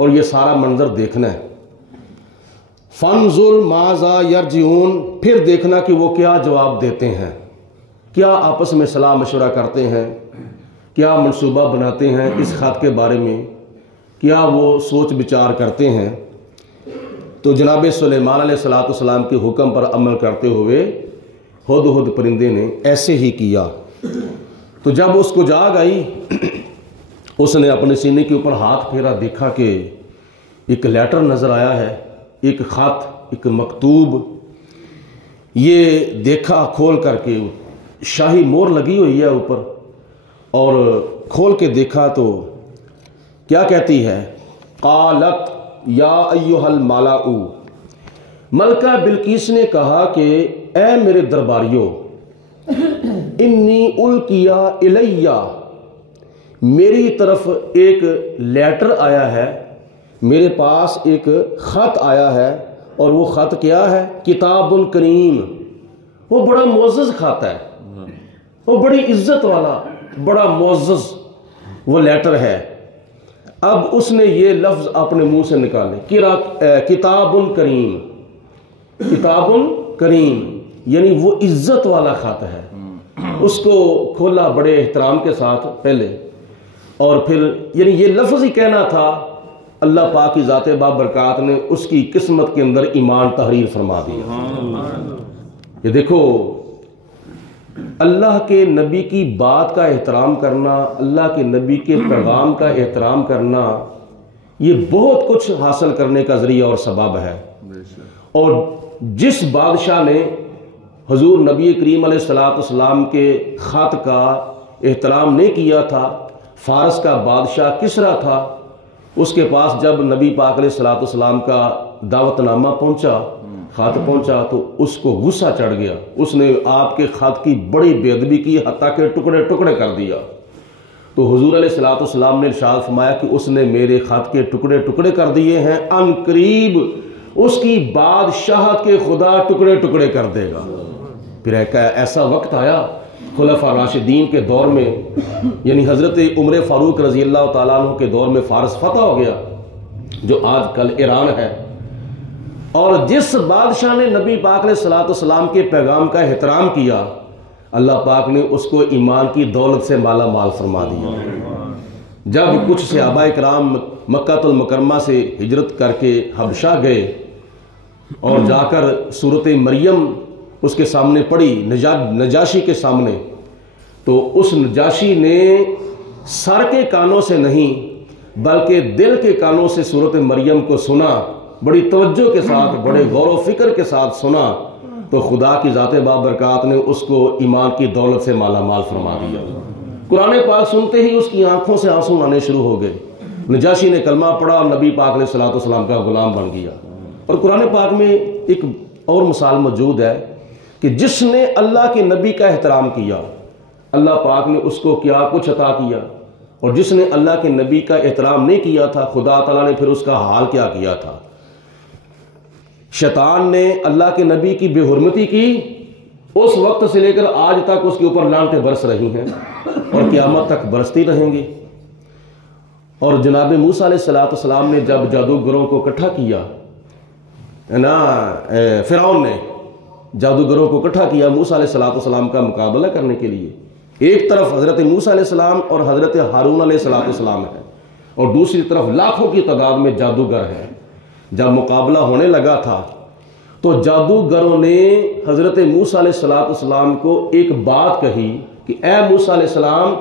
اور یہ سارا منظر دیکھنا ہے۔ فانظر ماذا یرجعون، پھر دیکھنا کہ وہ کیا جواب دیتے ہیں، کیا آپس میں صلاح مشورہ کرتے ہیں، کیا منصوبہ بناتے ہیں اس خط کے بارے میں، کیا وہ سوچ بچار کرتے ہیں۔ تو جناب سلیمان علیہ السلام کے حکم پر عمل کرتے ہوئے ہدہد پرندے نے ایسے ہی کیا۔ تو جب اس کو جاگ آئی، اس نے اپنے سینے کے اوپر ہاتھ پھیرا، دیکھا کہ ایک لیٹر نظر آیا ہے، ایک خط، ایک مکتوب۔ یہ دیکھا کھول کر کے، شاہی مور لگی ہوئی ہے اوپر، اور کھول کے دیکھا تو کیا کہتی ہے، قالت یا ایھا الملأ، ملکہ بلقیس نے کہا کہ اے میرے درباریوں، انی القی الی، میری طرف ایک لیٹر آیا ہے، میرے پاس ایک خط آیا ہے، اور وہ خط کیا ہے، کتاب کریم، وہ بڑا معزز خط ہے، وہ بڑی عزت والا، بڑا معزز وہ لیٹر ہے۔ اب اس نے یہ لفظ اپنے منہ سے نکالے، کتاب کریم، کتاب کریم، یعنی وہ عزت والا خط ہے۔ اس کو کھولا بڑے احترام کے ساتھ پہلے، اور پھر یعنی یہ لفظ ہی کہنا تھا، اللہ پاک کی ذات بابرکات نے اس کی قسمت کے اندر ایمان تحریر فرما دیا۔ یہ دیکھو، اللہ کے نبی کی بات کا احترام کرنا، اللہ کے نبی کے پیغام کا احترام کرنا، یہ بہت کچھ حاصل کرنے کا ذریعہ اور سبب ہے۔ اور جس بادشاہ نے حضور نبی کریم علیہ السلام کے خط کا احترام نہیں کیا تھا، فارس کا بادشاہ کسریٰ تھا، اس کے پاس جب نبی پاک علیہ السلام کا دعوت نامہ پہنچا، خط پہنچا، تو اس کو غصہ چڑھ گیا، اس نے آپ کے خط کی بڑی بے ادبی کی، حتیٰ کہ ٹکڑے ٹکڑے کر دیا۔ تو حضور علیہ السلام نے ارشاد فرمایا کہ اس نے میرے خط کے ٹکڑے ٹکڑے کر دیے ہیں، ان قریب اس کی بادشاہت کے خدا ٹکڑے ٹکڑے کر دے گا۔ پھر ایسا وقت آیا خلفاء راشدین کے دور میں، یعنی حضرت عمر فاروق رضی اللہ تعالیٰ عنہ کے دور میں فارس فتح ہو گیا، جو آج کل ایران ہے۔ اور جس بادشاہ نے نبی پاک علیہ السلام کے پیغام کا احترام کیا، اللہ پاک نے اس کو ایمان کی دولت سے مالا مال فرما دیا۔ جب کچھ صحابہ کرام مکہ المکرمہ سے ہجرت کر کے حبشہ گئے، اور جا کر سورۃ مریم اس کے سامنے پڑھی، نجاشی کے سامنے، تو اس نجاشی نے سر کے کانوں سے نہیں بلکہ دل کے کانوں سے سورۃ مریم کو سنا، بڑی توجہ کے ساتھ، بڑے غور و فکر کے ساتھ سنا، تو خدا کی ذات بابرکات نے اس کو ایمان کی دولت سے مالا مال فرما دیا۔ قرآن پاک سنتے ہی اس کی آنکھوں سے آنسو آنے شروع ہو گئے۔ نجاشی نے کلمہ پڑھا اور نبی پاک علیہ السلام کا غلام بن گیا۔ اور قرآن پاک میں ایک اور مثال موجود ہے کہ جس نے اللہ کے نبی کا احترام کیا، اللہ پاک نے اس کو کیا کچھ عطا کیا، اور جس نے اللہ کے نبی کا احترام نہیں کیا تھا، خدا تعالیٰ نے پھر اس کا حال کیا کیا تھا۔ شیطان نے اللہ کے نبی کی بے حرمتی کی، اس وقت سے لے کر آج تک اس کے اوپر لعنتیں برس رہی ہیں، اور قیامت تک برستی رہیں گی۔ اور جناب موسیٰ علیہ السلام نے جب جادوگروں کو اکٹھا کیا نا، فرعون نے جادوگروں کو اکٹھا کیا موسیٰ علیہ السلام کا مقابلہ کرنے کے لیے، ایک طرف حضرت موسیٰ علیہ السلام اور حضرت ہارون علیہ السلام ہے، اور دوسری طرف لاکھوں کی تعداد میں جادوگر ہیں۔ جب مقابلہ ہونے لگا تھا تو جادوگروں نے حضرت موسیٰ علیہ السلام کو ایک بات کہی کہ اے موسیٰ علیہ السلام،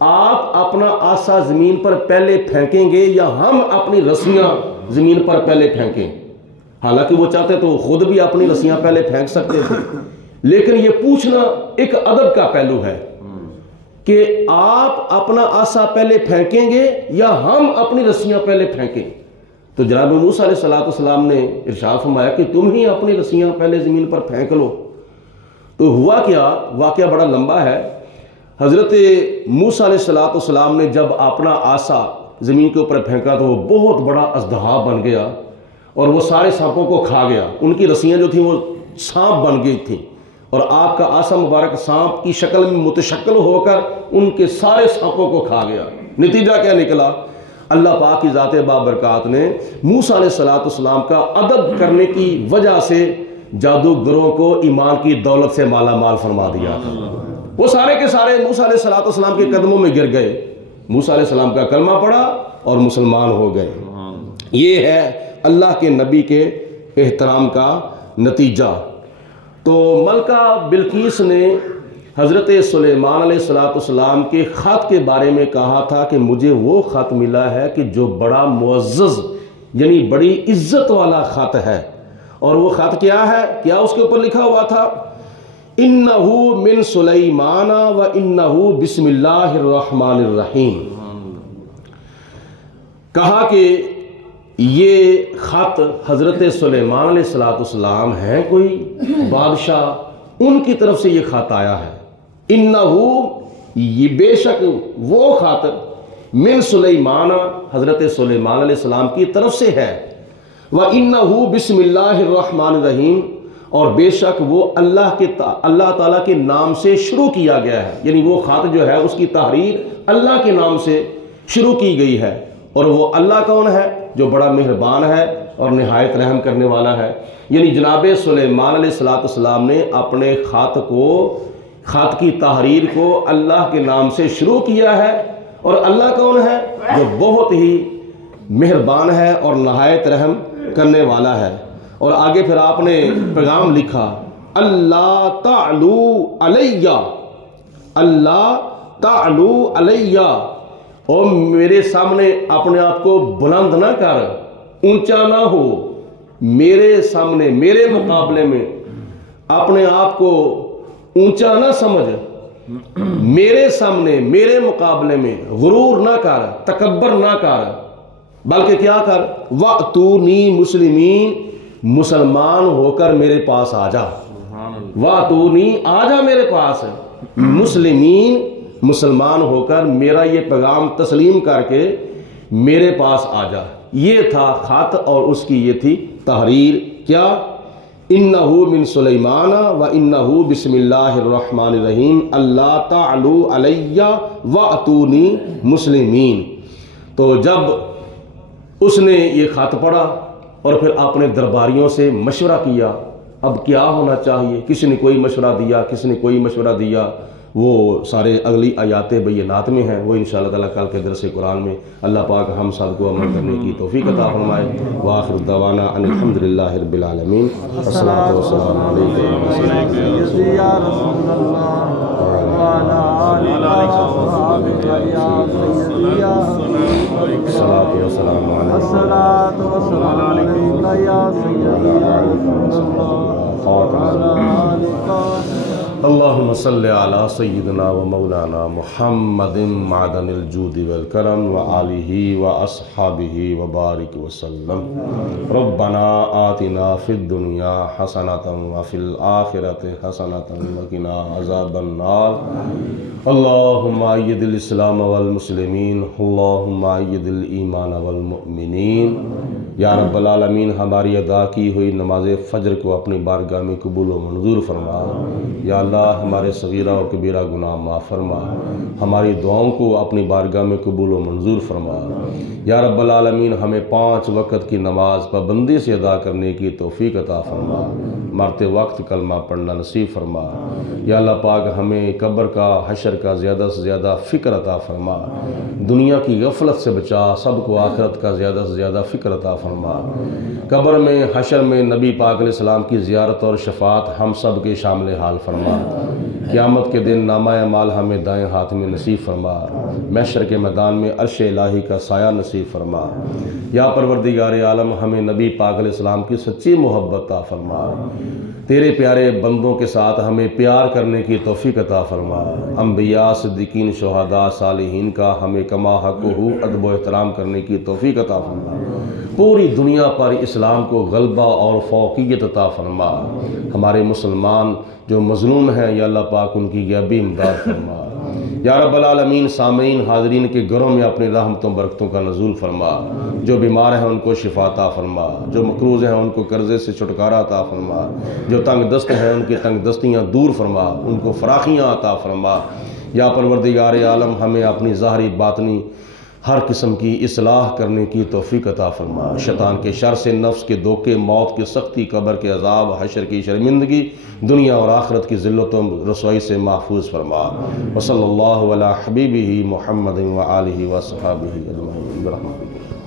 آپ اپنا عصا زمین پر پہلے پھینکیں گے یا ہم اپنی رسیاں زمین پر پہلے پھینکیں؟ حالانکہ وہ چاہتے تو خود بھی اپنی رسیاں پہلے پھینک سکتے تھے، لیکن یہ پوچھنا ایک ادب کا پہلو ہے کہ آپ اپنا عصا پہلے پھینکیں گے یا ہم اپنی رسیاں پہلے پھینکیں؟ تو جناب موسیٰ علیہ السلام نے ارشاد فرمایا کہ تم ہی اپنی رسیاں پہلے زمین پر پھینک لو۔ تو ہوا کیا، واقعہ بڑا لمبا ہے۔ حضرت موسیٰ علیہ السلام نے جب اپنا عصا زمین کے اوپر پھینکا تو وہ بہت بڑا اژدہا بن گیا، اور وہ سارے سانپوں کو کھا گیا۔ ان کی رسیاں جو تھیں وہ سانپ بن گئی تھیں، اور آپ کا عصا مبارک سانپ کی شکل میں متشکل ہو کر ان کے سارے سانپوں کو کھا گیا۔ نتیجہ کیا نکلا؟ اللہ پاک کی ذات بابرکات نے موسیٰ علیہ السلام کا ادب کرنے کی وجہ سے جادوگروں کو ایمان کی دولت سے مالا مال فرما دیا تھا۔ وہ سارے کے سارے موسیٰ علیہ السلام کے قدموں میں گر گئے، موسیٰ علیہ السلام کا کلمہ پڑھا اور مسلمان ہو گئے۔ یہ ہے اللہ کے نبی کے احترام کا نتیجہ۔ تو ملکہ بلقیس نے حضرت سلیمان علیہ السلام کے خط کے بارے میں کہا تھا کہ مجھے وہ خط ملا ہے کہ جو بڑا معزز یعنی بڑی عزت والا خط ہے۔ اور وہ خط کیا ہے؟ کیا اس کے اوپر لکھا ہوا تھا؟ اِنَّهُ مِن سُلَيْمَانَ وَإِنَّهُ بِسْمِ اللَّهِ الرَّحْمَنِ الرَّحِيمِ۔ کہا کہ یہ خط حضرت سلیمان علیہ السلام ہیں، کوئی بادشاہ، ان کی طرف سے یہ خط آیا ہے۔ اِنَّهُ، یہ بے شک وہ خط من سلیمان، حضرت سلیمان علیہ السلام کی طرف سے ہے۔ وَإِنَّهُ بِسْمِ اللَّهِ الرَّحْمَنِ الرَّحِيمِ، اور بے شک وہ اللہ تعالیٰ کے نام سے شروع کیا گیا ہے، یعنی وہ خط جو ہے اس کی تحریر اللہ کے نام سے شروع کی گئی ہے۔ اور وہ اللہ کون ہے؟ جو بڑا مہربان ہے اور نہایت رحم کرنے والا ہے۔ یعنی جناب سلیمان علیہ السلام نے اپنے خط کی تحریر کو اللہ کے نام سے شروع کیا ہے، اور اللہ کون ہے؟ جو بہت ہی مہربان ہے اور نہایت رحم کرنے والا ہے۔ اور آگے پھر آپ نے پیغام لکھا، اللہ تعلو علیہ، اللہ تعلو علیہ، اور میرے سامنے اپنے آپ کو بلند نہ کر، اونچا نہ ہو، میرے سامنے میرے مقابلے میں اپنے آپ کو اونچا نہ سمجھ، میرے سامنے میرے مقابلے میں غرور نہ کر، تکبر نہ کر، بلکہ کیا کر؟ وَأْتُونِي مُسْلِمِین، مسلمان ہو کر میرے پاس آ جا، وَأْتُونِی، آ جا میرے پاس، مسلمین، مسلمان ہو کر میرا یہ پیغام تسلیم کر کے میرے پاس آ جا۔ یہ تھا خط اور اس کی یہ تھی تحریر، کیا؟ اِنَّهُ مِن سُلَيْمَانَ وَإِنَّهُ بِسْمِ اللَّهِ الرَّحْمَنِ الرَّحِيمِ اللہ تعلو علیہ وَأْتُونِی مسلمین۔ تو جب اس نے یہ خط پڑھا اور پھر اپنے درباریوں سے مشورہ کیا، اب کیا ہونا چاہیے، کسی نے کوئی مشورہ دیا، کسی نے کوئی مشورہ دیا، وہ سارے اگلی آیات بینات میں ہیں، وہ انشاءاللہ تعالیٰ کل کے درس قرآن میں اللہ پاک ہم سب کو عمل کرنے کی توفیق عطا فرمائے۔ وآخر دعوانا ان الحمدللہ رب العالمین، الصلاۃ والسلام علیکم یا رسول اللہ وعلی آلہ وصحبہ یا سیدی یا الصلاۃ والسلام علیکم یا سیدی یا رسول اللہ وعلی آلہ۔ اللہم صلی علی سیدنا و مولانا محمد معدن الجود والکرم و آلہ و اصحابہ و بارک وسلم۔ ربنا آتنا فی الدنیا حسنۃ و فی الآخرۃ حسنۃ و قنا عذاب النار۔ اللہم اید الاسلام والمسلمین، اللہم اید الایمان والمؤمنین۔ یا رب العالمین، ہماری ادا کی ہوئی نماز فجر کو اپنی بارگاہ میں قبول و منظور فرما۔ یا اللہ، ہمارے صغیرہ و کبیرہ گناہ معاف فرما، ہماری دعاؤں کو اپنی بارگاہ میں قبول و منظور فرما۔ یا رب العالمین، ہمیں 5 وقت کی نماز پابندی سے ادا کرنے کی توفیق عطا فرما، مرتے وقت کلمہ پڑھنا نصیب فرما۔ یا اللہ پاک، ہمیں قبر کا، حشر کا زیادہ سے زیادہ فکر عطا فرما، دنیا کی غفلت سے بچا، سب کو آخرت کا زیادہ سے زیادہ فکر عطا فرما۔ قبر میں، حشر میں نبی پاک علیہ السلام کی زیارت اور شفاعت ہم سب کے شامل حال فرما۔ قیامت کے دن نامہ اعمال ہمیں دائیں ہاتھ میں نصیب فرما، محشر کے میدان میں عرش الہی کا سایہ نصیب فرما۔ یا پروردگار عالم، ہمیں نبی پاک علیہ السلام کی سچی محبت عطا فرما، تیرے پیارے بندوں کے ساتھ ہمیں پیار کرنے کی توفیق عطا فرما۔ انبیاء، صدیقین، شہداء، صالحین کا ہمیں کما حق ہو ادب و احترام کرنے کی توفیق عطا فرما۔ پوری دنیا پر اسلام کو غلبہ اور فوقیت عطا فرما۔ ہمارے مسلمان جو مظلوم ہیں، یا اللہ پاک ان کی غیبی امداد فرما۔ یا رب العالمین، سامعین، حاضرین کے گھروں میں اپنی رحمتوں برکتوں کا نزول فرما۔ جو بیمار ہیں ان کو شفا عطا فرما، جو مقروض ہیں ان کو قرضے سے چھٹکارا عطا فرما، جو تنگ دست ہیں ان کی تنگ دستیاں دور فرما، ان کو فراخیاں عطا فرما۔ یا پروردگار عالم، ہمیں اپنی ظاہری باطنی ہر قسم کی اصلاح کرنے کی توفیق عطا فرما، شیطان کے شر سے، نفس کے دھوکے، موت کی سختی، قبر کے عذاب، حشر کی شرمندگی، دنیا اور آخرت کی ذلت و رسوائی سے محفوظ فرما۔ وصلی اللہ علی حبیبہ محمد وآلہ وصحبہ اجمعین برحمتک۔